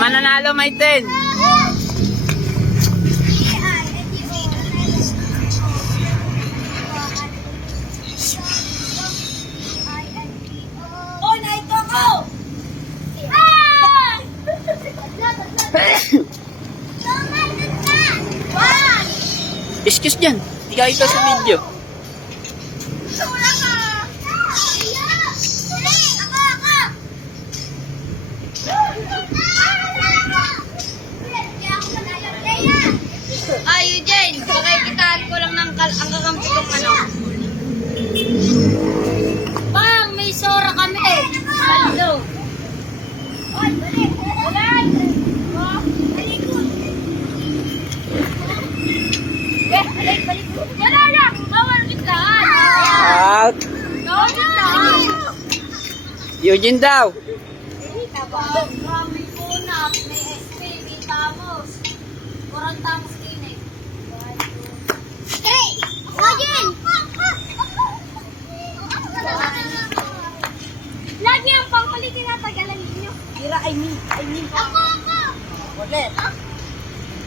Mananalo may 10. Oh, naito ko! Excuse dyan. Hindi ka ito sa video. Ay, Eugene, pakikitaan ko lang ng ang kakampi kong ano. Bang, may sora kami eh. Hello. Oy, balik. Balik. Balikod. Balik. Wala na. Bawal kitaan. Out. Bawal kitaan. Eugene daw. May punap, may SP, may tamos. Kurang tamos din eh. Hey! Eugene! Lagi ang panghuli tinatagalan ninyo. Tira, I mean. Ako! Ulit.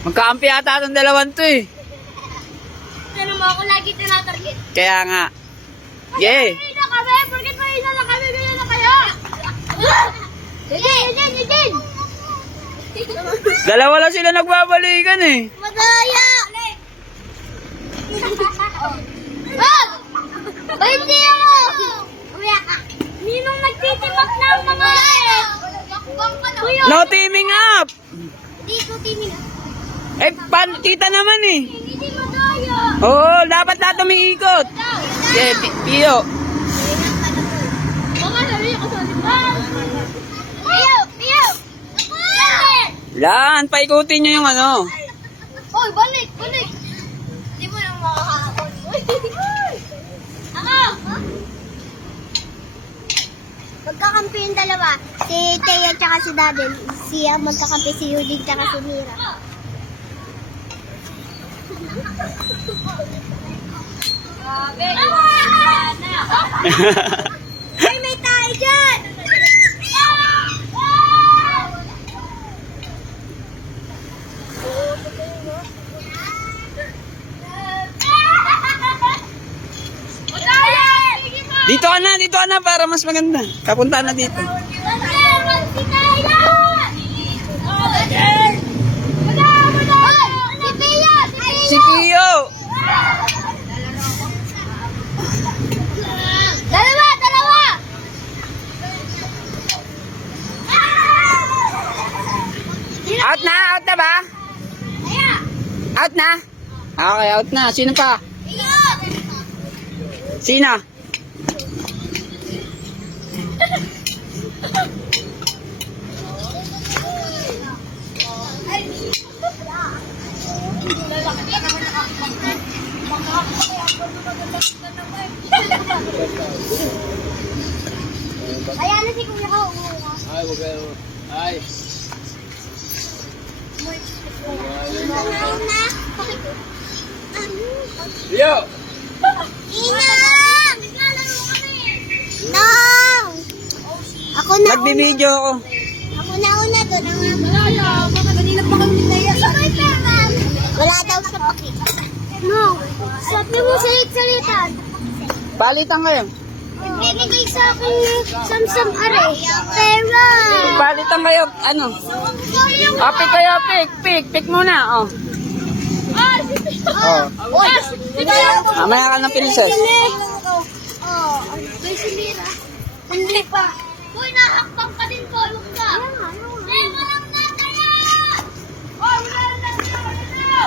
Magkakampi ata itong dalawang to eh. Ano mo ako lagi tinatarget? Kaya nga. Yeah. Ay, na kami! Porket mahina na kami, ganyan na kayo! Eugene! Dalawa lang sila nagbabalikan eh. Madaya! Wag! Ba't di ako? Umiyak ka. Ninong nagtitipak ng mga No teaming up! Dito, timing. Eh, kita naman eh. Hindi madaya. Oo, dapat lahat umiikot. Yeah, Pio. Baka sabi ko sa liban. Pio! Lan, paikutin nyo yung ano. Hoy, balik! Hindi mo nang makakakon. Ako! Magkakampi yung dalawa. Si Thea at si Daden. Siya magkakampi si Eugene at si Mira. Grabe! Ay, may tayo dyan! Dito ka na para mas maganda. Kapunta na dito. Si Pio. Dalawa! Out na ba? Out na? Okay, out na. Sino pa? Sino? Ayan na si Kuya ko. Ay, wag kayo. Ay. Pio. Inang! No! Ako na Nagbibideo ako. Ako na una doon ang kanina pa kami naya. Wala daw sa pakit. No. Sabi mo salit-salitan. Palitan kayo. Binigay sa akin yung Samsung Are. Pero... Palitan kayo. Ano? Pick kayo, pick. Pick muna, oh. Oh. Uy! Mamaya ka ng princess. Oh, may si Mira. Hindi pa. Uy, nahakbang ka din po. Huwag ka. Eh, walang nataya! Oh, wala na nataya!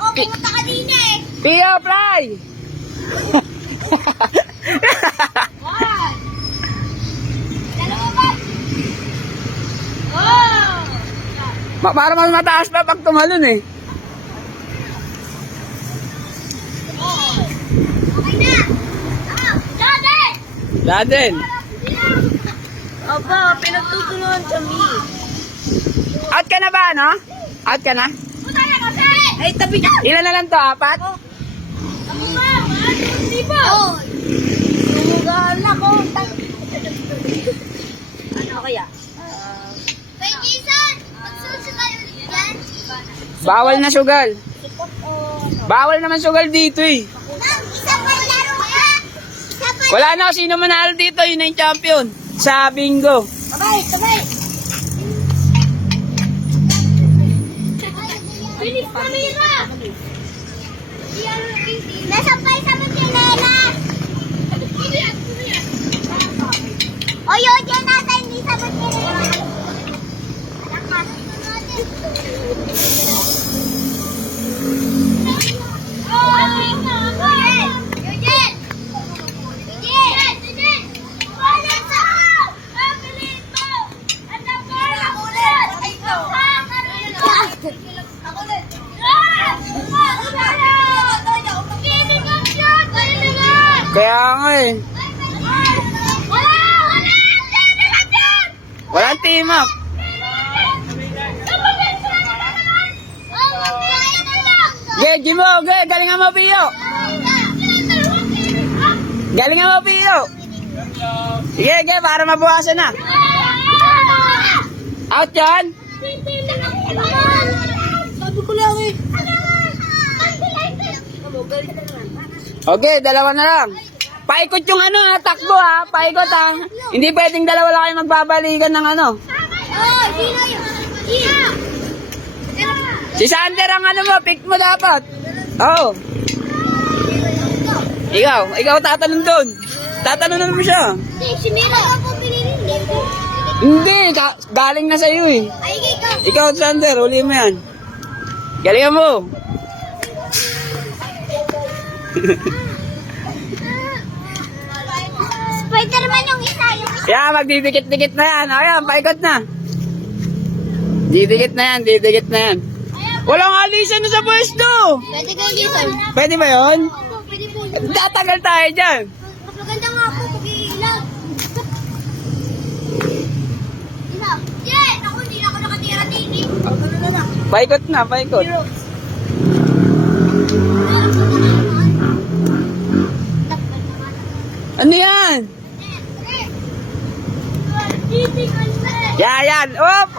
Oh, pumunta ka din eh. Pio, fly! One. Dalawa ba? Oh! Para mas mataas pa pag tumalon eh. Okay na! Dade! Daden. Aba, pinagtutulungan kami. Out ka na ba, no? Out ka na? Punta na kasi! Ay, tabi ka! Ilan na lang to, 4? Ako nga, hindi ba? Oo. Sumugaan ako. Ano? Bawal na sugal. Bawal naman sugal dito eh. Isa pa laro ka! Isa pa! Wala na, sino manalo dito, yun na yung champion. Sa bingo. Sabay! Bilis kamera! Nasampay sa Mutilelas! O yun, dyan nasa hindi sa Mutilelas! Kaya nga eh. Walang team up. Ge, mo, ge, galingan mo, Pio. Galingan mo, Pio. Sige, ge, para mabukasan na. Out yan. Sabi ko lang eh. Okay, dalawa na lang. Paikot yung ano ha, takbo ha, paikot ha. Hindi pwedeng dalawa lang kayo magbabalikan ng ano. Oh, sino yun? Si Sander ang ano mo, pick mo dapat. Oo. Ikaw tatanong doon. Tatanungin mo siya. Si Mira ako pinili. Hindi, galing na sa'yo eh. Ay, ikaw. Ikaw, Sander, huli mo yan. Galingan mo. Spider-Man yung isa. Yan, magdidikit-dikit na yan. Ayan, paikot na. Didikit na yan. Walang alisan na sa pwesto. Pwede kayo dito. Pwede ba yun? Pwede po. Tatagal tayo dyan. Maganda nga po, pag-iilag. Ilaw. Yeah! Ako, hindi na ako nakatira din eh. Paikot na, paikot. Ano yan? Yan. Op!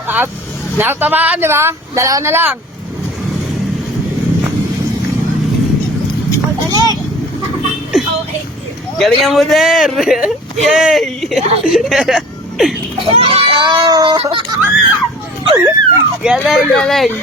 Nakatamaan, di ba? Dalawa na lang. Magaling! Okay. Galingan mo, Der. Yay! Oh! Galing.